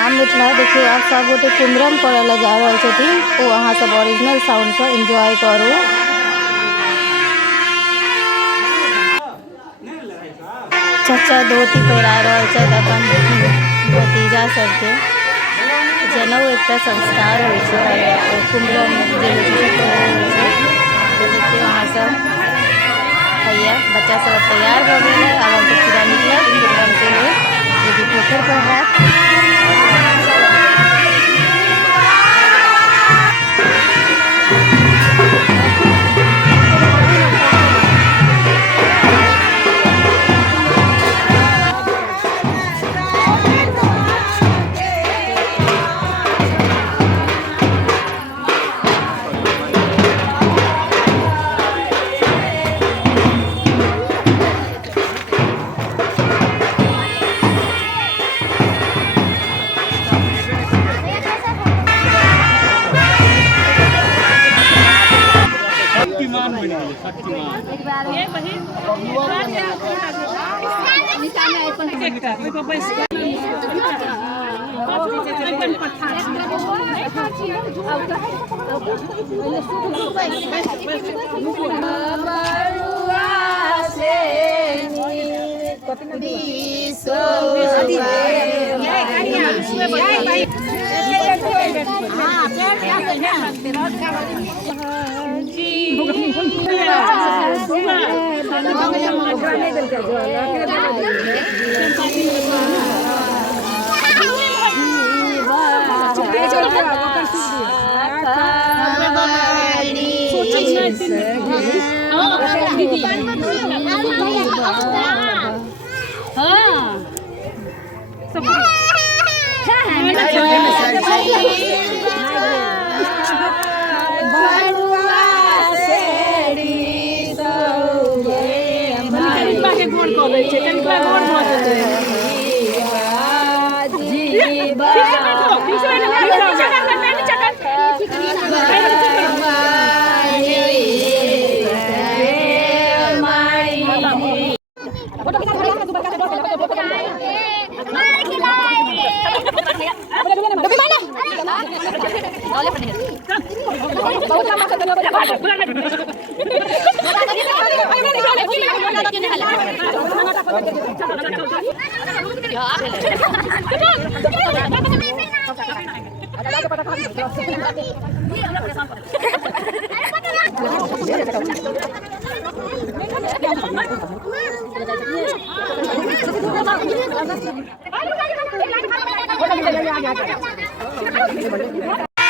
प्रणाम मिथिला। देखियो आप सब गोटे कुमरम करे ला जा रहल छथिन, ओ अहाँ सब ओरिजिनल साउंड से एंजॉय करू। चाचा धोती पहिरा रहल छथि अपन भतीजा सबके। जनऊ एकटा संस्कार होइ छै और कुमरम जे होइ छै से होइ छै। तो देखियो अहाँ सब भैया बच्चा सब तैयार भऽ गेल है। आब हम सब पूरा निकलब कुमरम के लेल, जे कि पोखर पर हैत।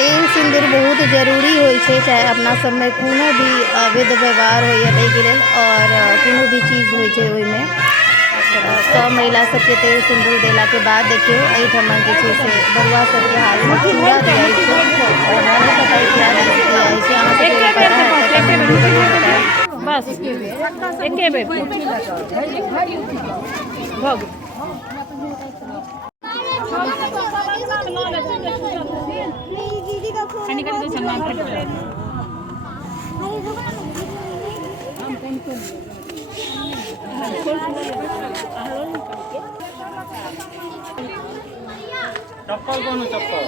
तेल सिंदूर बहुत जरूरी होइ छै, चाहे अपना सब में कोनो भी अवैध व्यवहार हो या के लेल और कोनो भी चीज होइ छै ओइमे सब महिला सबके तेल सिंदूर देला के बाद देखियो एहिठमन जे छै से बरुआ सबके हाथ में चूड़ा दियाइ छै और नानी पताई खिला दियाइ छै। अहाँ सबके पता है बस एके बेर भग चप्पल कौन चप्पल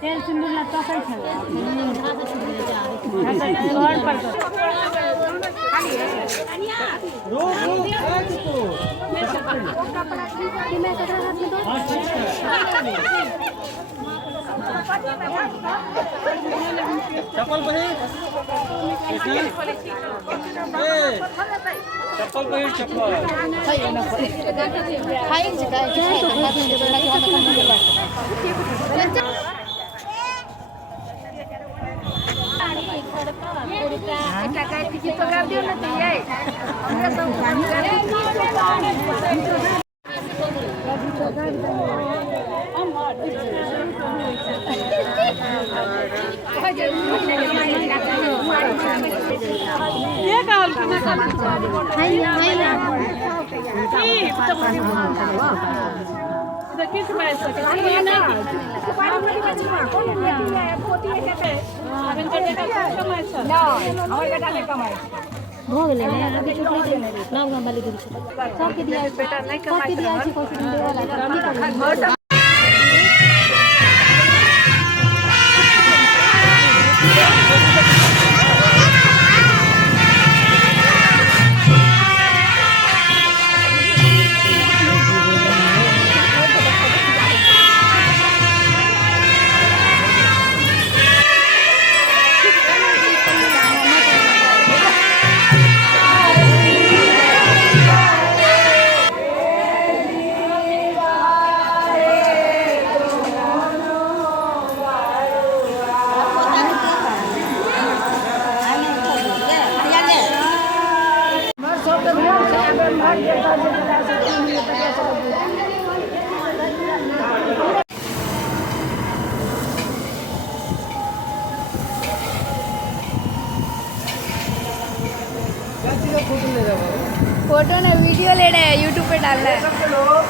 तेल सिंदूर ना टकै छै घर पर चप्पल पहिर चप्पल पहिर चप्पल हो गेले ने अभी छोटे नाम गाम वाली दूर सबके दिया बेटा नहीं कमाई सबके दिया छी कोशिश देवाला फोटो ना वीडियो ले रहे हैं यूट्यूब पे डालना है।